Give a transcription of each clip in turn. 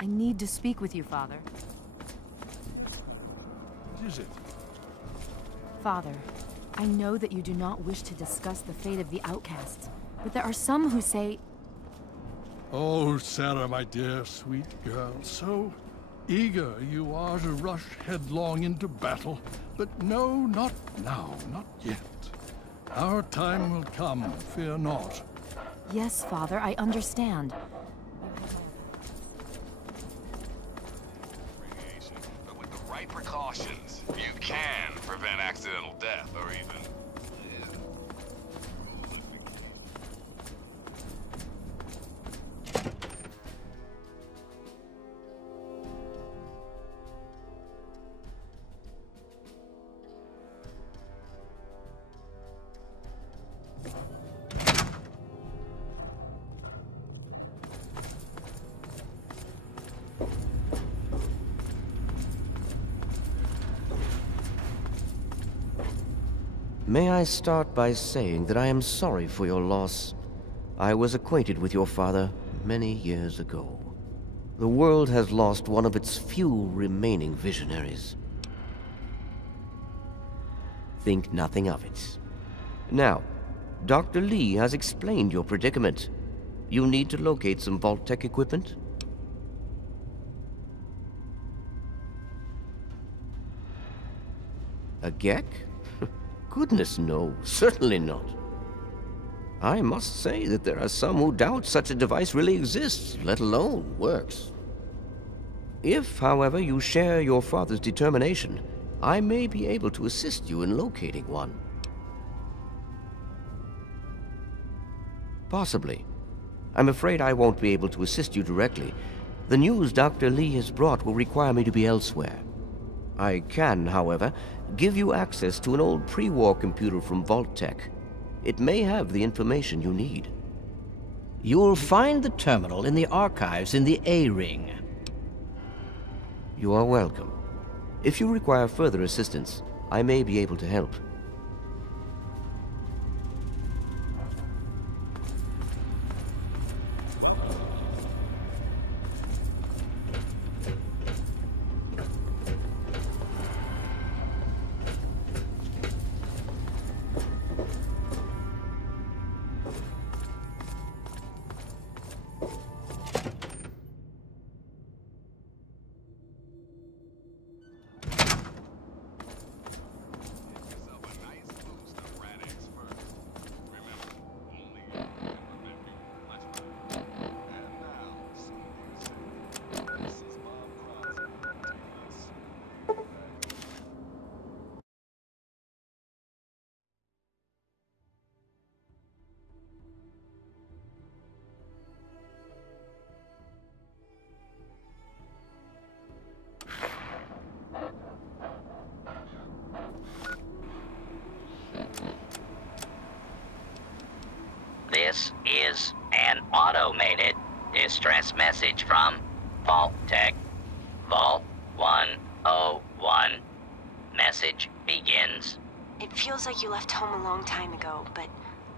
I need to speak with you, Father. What is it? Father, I know that you do not wish to discuss the fate of the outcasts, but there are some who say... Oh, Sarah, my dear, sweet girl, so eager you are to rush headlong into battle. But no, not now, not yet. Our time will come, fear not. Yes, Father, I understand. But with the right precautions, you can prevent accidental death or even... May I start by saying that I am sorry for your loss. I was acquainted with your father many years ago. The world has lost one of its few remaining visionaries. Think nothing of it. Now, Dr. Li has explained your predicament. You need to locate some Vault-Tec equipment? A Gek? Goodness, no. Certainly not. I must say that there are some who doubt such a device really exists, let alone works. If, however, you share your father's determination, I may be able to assist you in locating one. Possibly. I'm afraid I won't be able to assist you directly. The news Dr. Li has brought will require me to be elsewhere. I can, however, give you access to an old pre-war computer from Vault-Tec. It may have the information you need. You'll find the terminal in the archives in the A-Ring. You are welcome. If you require further assistance, I may be able to help. This is an automated distress message from Vault-Tec. Vault 101. Message begins. It feels like you left home a long time ago, but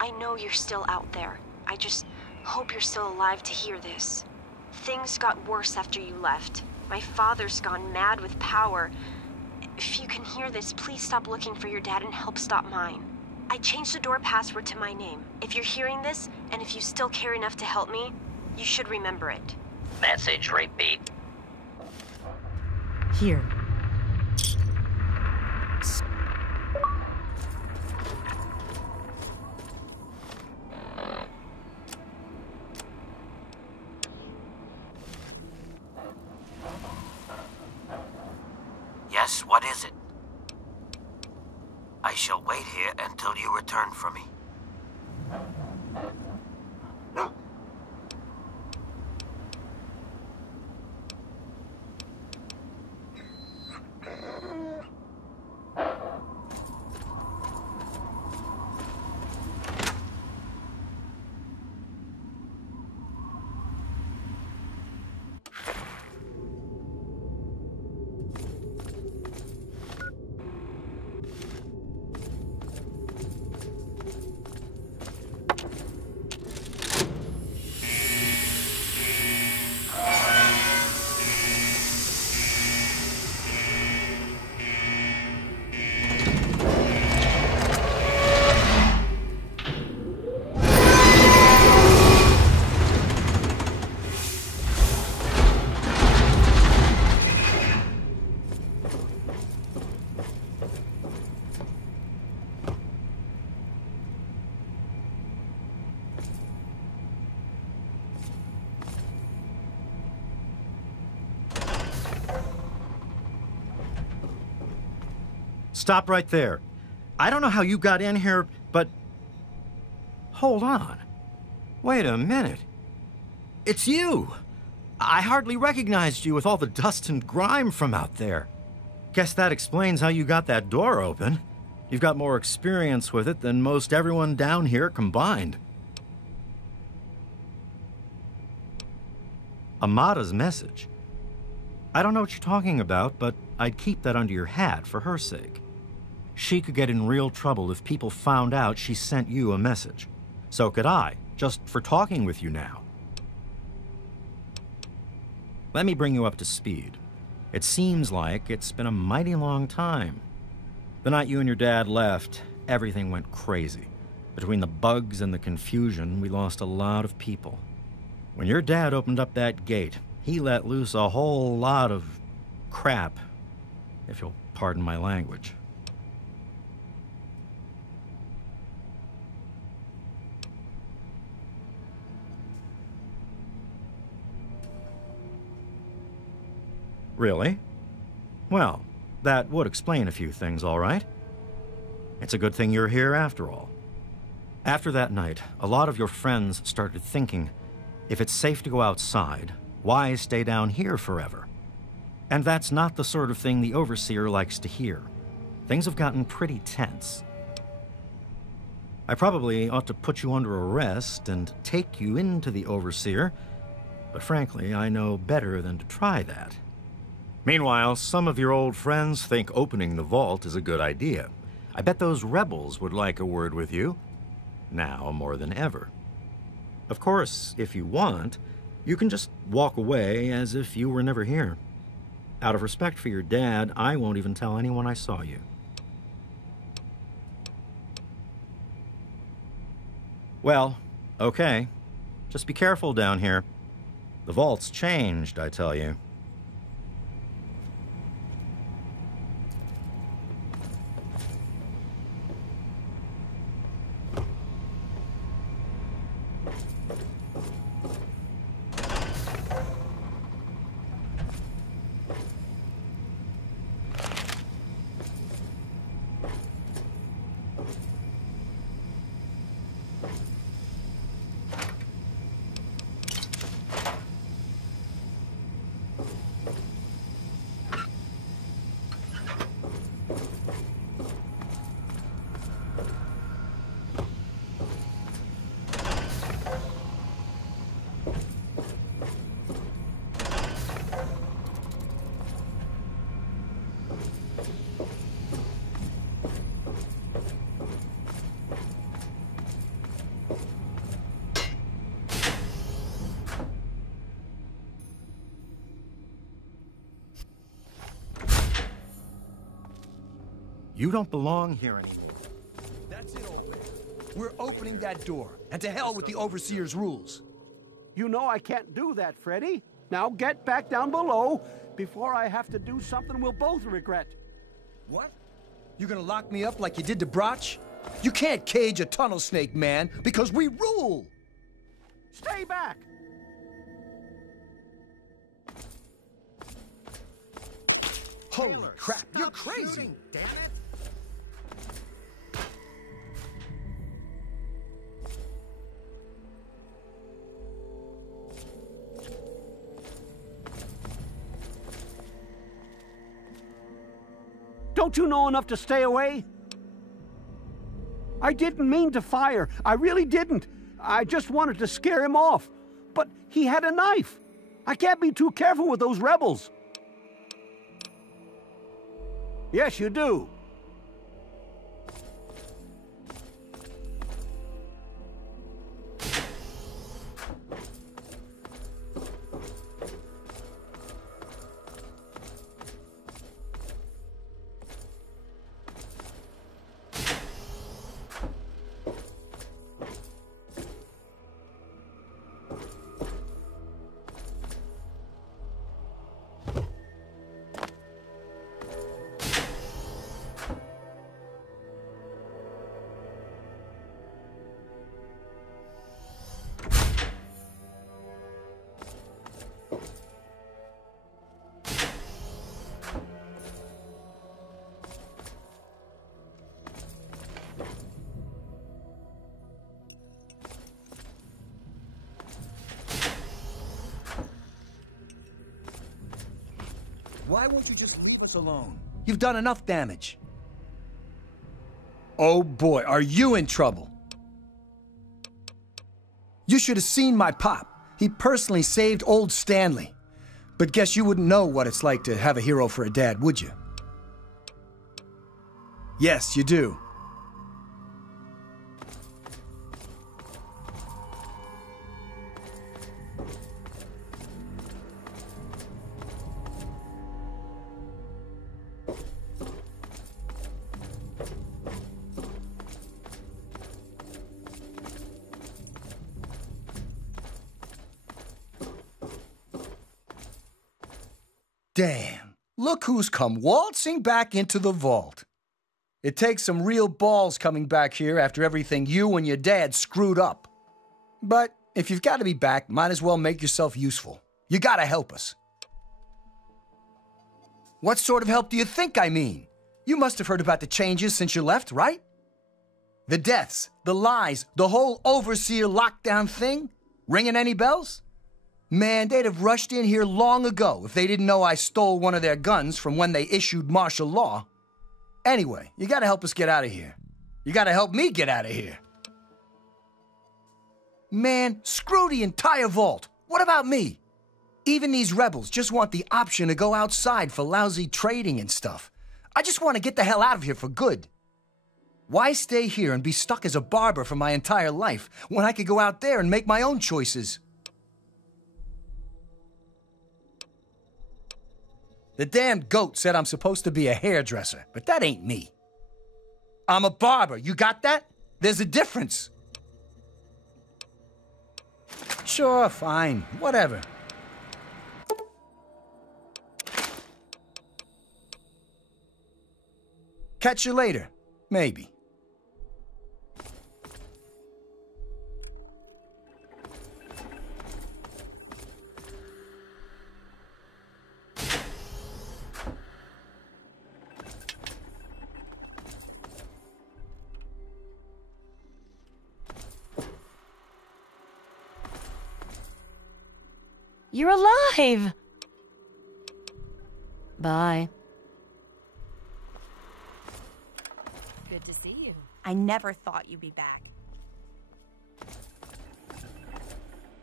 I know you're still out there. I just hope you're still alive to hear this. Things got worse after you left. My father's gone mad with power. If you can hear this, please stop looking for your dad and help stop mine. I changed the door password to my name. If you're hearing this, and if you still care enough to help me, you should remember it. Message repeat. Here. Yes, what is it? I shall wait here until you return for me. Stop right there. I don't know how you got in here, but... Hold on. Wait a minute. It's you! I hardly recognized you with all the dust and grime from out there. Guess that explains how you got that door open. You've got more experience with it than most everyone down here combined. Amada's message. I don't know what you're talking about, but I'd keep that under your hat for her sake. She could get in real trouble if people found out she sent you a message. So could I, just for talking with you now. Let me bring you up to speed. It seems like it's been a mighty long time. The night you and your dad left, everything went crazy. Between the bugs and the confusion, we lost a lot of people. When your dad opened up that gate, he let loose a whole lot of crap, if you'll pardon my language. Really? Well, that would explain a few things, all right. It's a good thing you're here after all. After that night, a lot of your friends started thinking, if it's safe to go outside, why stay down here forever? And that's not the sort of thing the Overseer likes to hear. Things have gotten pretty tense. I probably ought to put you under arrest and take you into the Overseer, but frankly, I know better than to try that. Meanwhile, some of your old friends think opening the vault is a good idea. I bet those rebels would like a word with you, now more than ever. Of course, if you want, you can just walk away as if you were never here. Out of respect for your dad, I won't even tell anyone I saw you. Well, okay. Just be careful down here. The vault's changed, I tell you. You don't belong here anymore. That's it, old man. We're opening that door, and to hell with the Overseer's rules. You know I can't do that, Freddy. Now get back down below before I have to do something we'll both regret. What? You're gonna lock me up like you did to Brotch? You can't cage a tunnel snake, man, because we rule! Stay back! Holy crap, you're crazy! Shooting, damn it! Don't you know enough to stay away? I didn't mean to fire. I really didn't. I just wanted to scare him off. But he had a knife. I can't be too careful with those rebels. Yes, you do. Why won't you just leave us alone? You've done enough damage. Oh boy, are you in trouble? You should have seen my pop. He personally saved old Stanley. But guess you wouldn't know what it's like to have a hero for a dad, would you? Yes, you do. Damn, look who's come waltzing back into the vault. It takes some real balls coming back here after everything you and your dad screwed up. But if you've got to be back, might as well make yourself useful. You gotta help us. What sort of help do you think I mean? You must have heard about the changes since you left, right? The deaths, the lies, the whole overseer lockdown thing? Ringing any bells? Man, they'd have rushed in here long ago if they didn't know I stole one of their guns from when they issued martial law. Anyway, you gotta help us get out of here. You gotta help me get out of here. Man, screw the entire vault. What about me? Even these rebels just want the option to go outside for lousy trading and stuff. I just want to get the hell out of here for good. Why stay here and be stuck as a barber for my entire life when I could go out there and make my own choices? The damned goat said I'm supposed to be a hairdresser, but that ain't me. I'm a barber, you got that? There's a difference. Sure, fine, whatever. Catch you later, maybe. You're alive! Bye. Good to see you. I never thought you'd be back.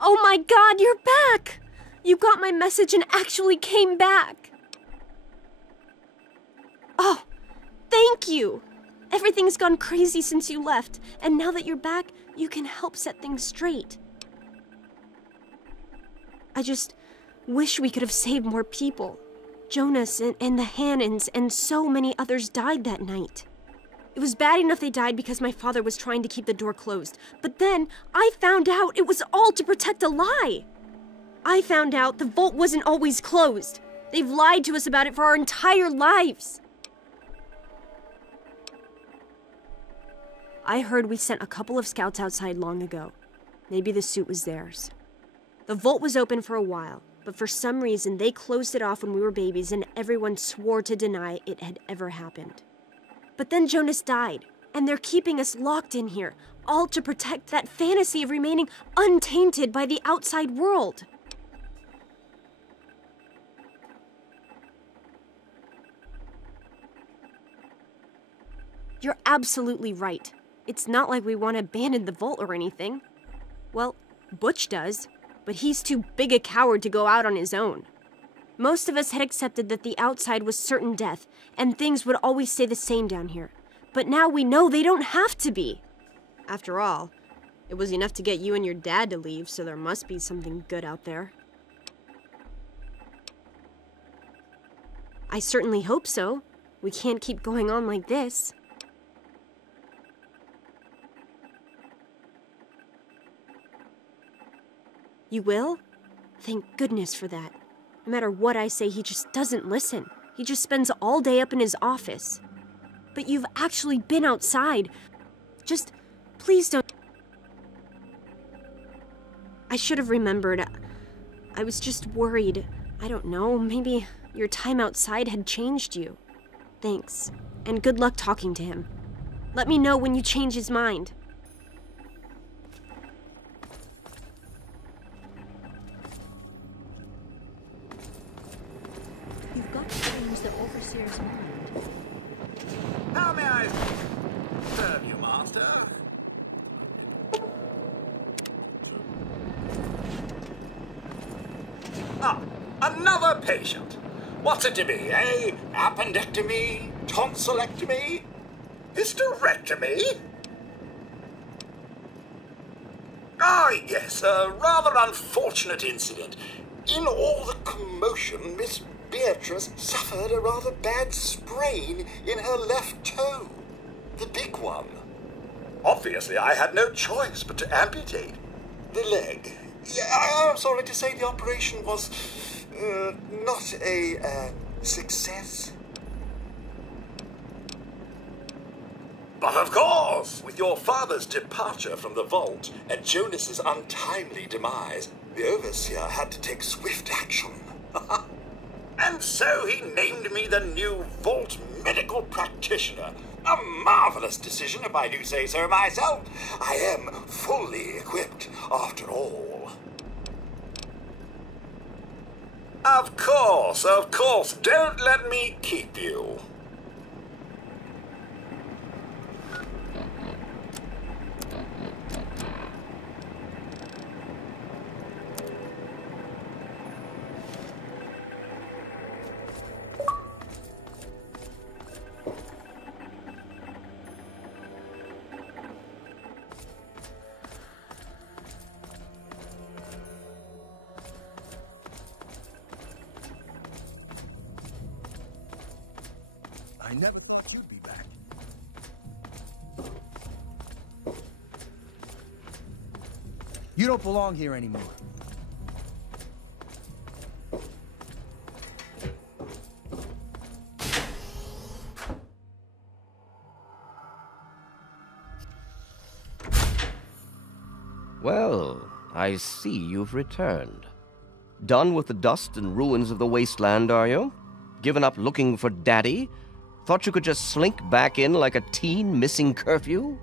Oh my God, you're back! You got my message and actually came back. Oh, thank you! Everything's gone crazy since you left, and now that you're back, you can help set things straight. I just wish we could have saved more people. Jonas and the Hannons and so many others died that night. It was bad enough they died because my father was trying to keep the door closed. But then I found out it was all to protect a lie. I found out the vault wasn't always closed. They've lied to us about it for our entire lives. I heard we sent a couple of scouts outside long ago. Maybe the suit was theirs. The vault was open for a while, but for some reason they closed it off when we were babies and everyone swore to deny it had ever happened. But then Jonas died, and they're keeping us locked in here, all to protect that fantasy of remaining untainted by the outside world. You're absolutely right. It's not like we want to abandon the vault or anything. Well, Butch does. But he's too big a coward to go out on his own. Most of us had accepted that the outside was certain death, and things would always stay the same down here. But now we know they don't have to be. After all, it was enough to get you and your dad to leave, so there must be something good out there. I certainly hope so. We can't keep going on like this. You will? Thank goodness for that. No matter what I say, he just doesn't listen. He just spends all day up in his office. But you've actually been outside. Just, please don't... I should have remembered. I was just worried. I don't know, maybe your time outside had changed you. Thanks, and good luck talking to him. Let me know when you change his mind. You've got to change the Overseer's mind. How may I serve you, Master? Ah, another patient. What's it to be, eh? Appendectomy? Tonsillectomy? Hysterectomy? Ah, yes, a rather unfortunate incident. In all the commotion, Miss Beatrice suffered a rather bad sprain in her left toe. The big one. Obviously, I had no choice but to amputate the leg. I'm sorry to say the operation was not a success. But of course, with your father's departure from the vault and Jonas's untimely demise, the Overseer had to take swift action. And so he named me the new Vault Medical Practitioner. A marvelous decision, if I do say so myself. I am fully equipped, after all. Of course. Don't let me keep you. I never thought you'd be back. You don't belong here anymore. Well, I see you've returned. Done with the dust and ruins of the wasteland, are you? Given up looking for Daddy? Thought you could just slink back in like a teen missing curfew?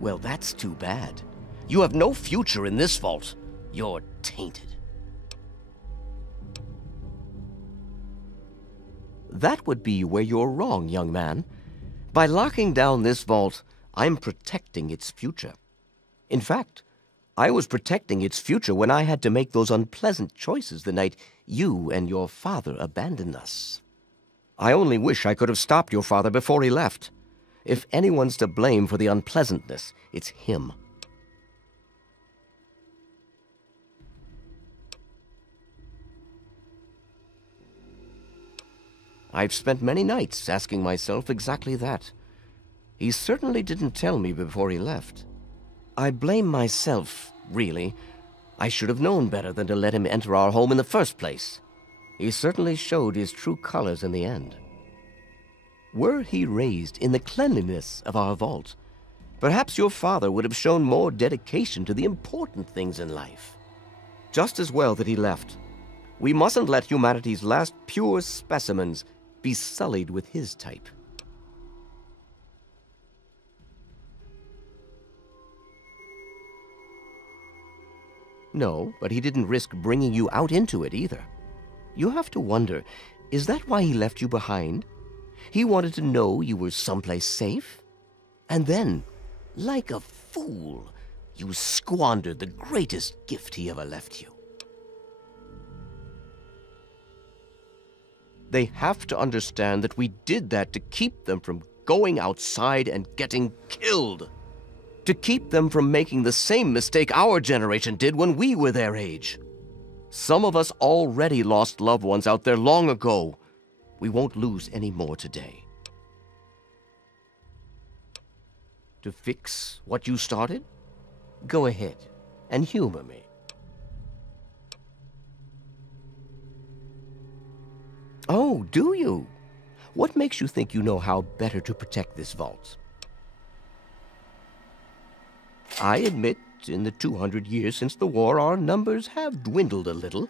Well, that's too bad. You have no future in this vault. You're tainted. That would be where you're wrong, young man. By locking down this vault, I'm protecting its future. In fact, I was protecting its future when I had to make those unpleasant choices the night you and your father abandoned us. I only wish I could have stopped your father before he left. If anyone's to blame for the unpleasantness, it's him. I've spent many nights asking myself exactly that. He certainly didn't tell me before he left. I blame myself, really. I should have known better than to let him enter our home in the first place. He certainly showed his true colors in the end. Were he raised in the cleanliness of our vault, perhaps your father would have shown more dedication to the important things in life. Just as well that he left. We mustn't let humanity's last pure specimens be sullied with his type. No, but he didn't risk bringing you out into it either. You have to wonder, is that why he left you behind? He wanted to know you were someplace safe? And then, like a fool, you squandered the greatest gift he ever left you. They have to understand that we did that to keep them from going outside and getting killed. To keep them from making the same mistake our generation did when we were their age. Some of us already lost loved ones out there long ago. We won't lose any more today. To fix what you started? Go ahead and humor me. Oh, do you? What makes you think you know how better to protect this vault? I admit, in the 200 years since the war, our numbers have dwindled a little,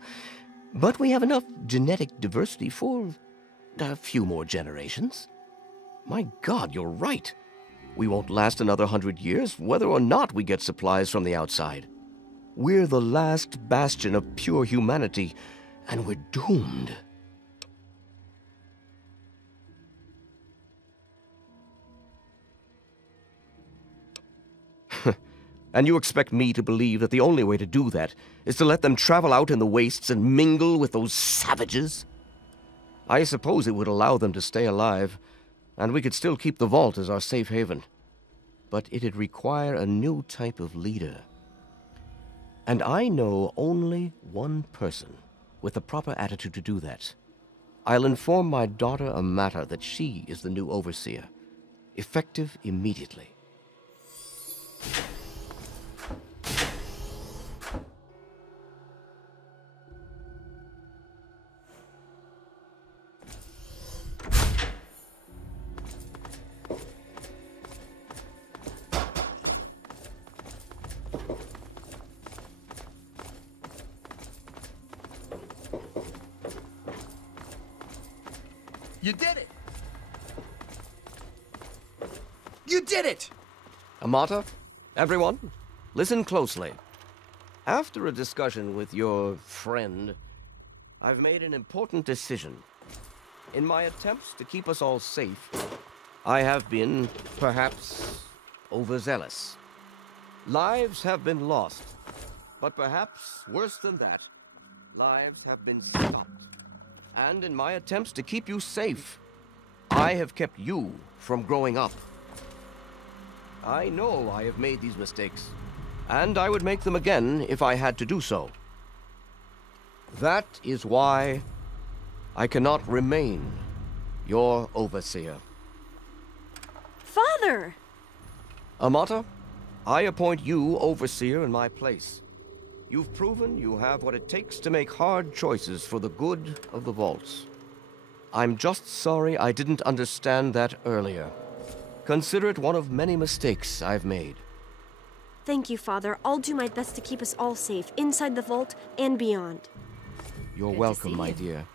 but we have enough genetic diversity for a few more generations. My God, you're right. We won't last another 100 years, whether or not we get supplies from the outside. We're the last bastion of pure humanity, and we're doomed. And you expect me to believe that the only way to do that is to let them travel out in the wastes and mingle with those savages? I suppose it would allow them to stay alive, and we could still keep the vault as our safe haven. But it'd require a new type of leader. And I know only one person with the proper attitude to do that. I'll inform my daughter Amata that she is the new overseer, effective immediately. You did it! You did it! Amata, everyone, listen closely. After a discussion with your friend, I've made an important decision. In my attempts to keep us all safe, I have been, perhaps, overzealous. Lives have been lost, but perhaps worse than that, lives have been stopped. And in my attempts to keep you safe, I have kept you from growing up. I know I have made these mistakes, and I would make them again if I had to do so. That is why I cannot remain your overseer. Father! Amata, I appoint you overseer in my place. You've proven you have what it takes to make hard choices for the good of the vaults. I'm just sorry I didn't understand that earlier. Consider it one of many mistakes I've made. Thank you, Father. I'll do my best to keep us all safe, inside the vault and beyond. You're welcome, my dear.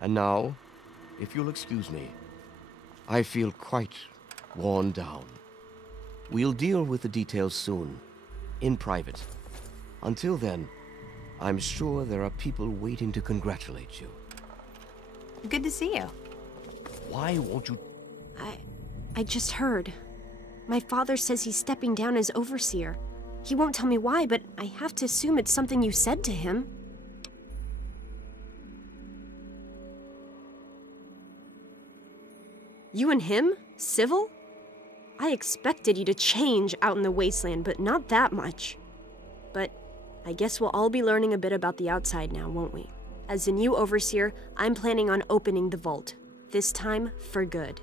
And now, if you'll excuse me, I feel quite worn down. We'll deal with the details soon, in private. Until then, I'm sure there are people waiting to congratulate you. Good to see you. Why won't you... I just heard. My father says he's stepping down as overseer. He won't tell me why, but I have to assume it's something you said to him. You and him? Civil? I expected you to change out in the wasteland, but not that much. But I guess we'll all be learning a bit about the outside now, won't we? As the new overseer, I'm planning on opening the vault. This time, for good.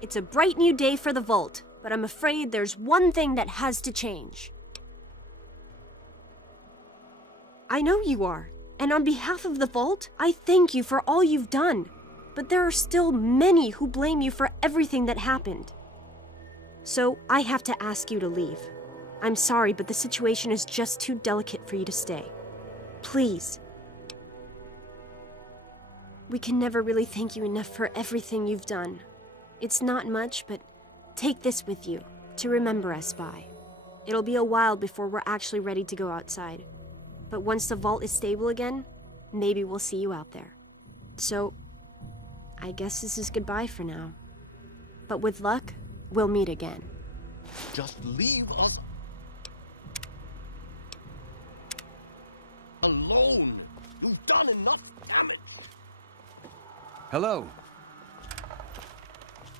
It's a bright new day for the vault, but I'm afraid there's one thing that has to change. I know you are, and on behalf of the vault, I thank you for all you've done. But there are still many who blame you for everything that happened. So I have to ask you to leave. I'm sorry, but the situation is just too delicate for you to stay. Please. We can never really thank you enough for everything you've done. It's not much, but take this with you to remember us by. It'll be a while before we're actually ready to go outside. But once the vault is stable again, maybe we'll see you out there. So, I guess this is goodbye for now. But with luck, we'll meet again. Just leave us alone. You've done enough damage. Hello.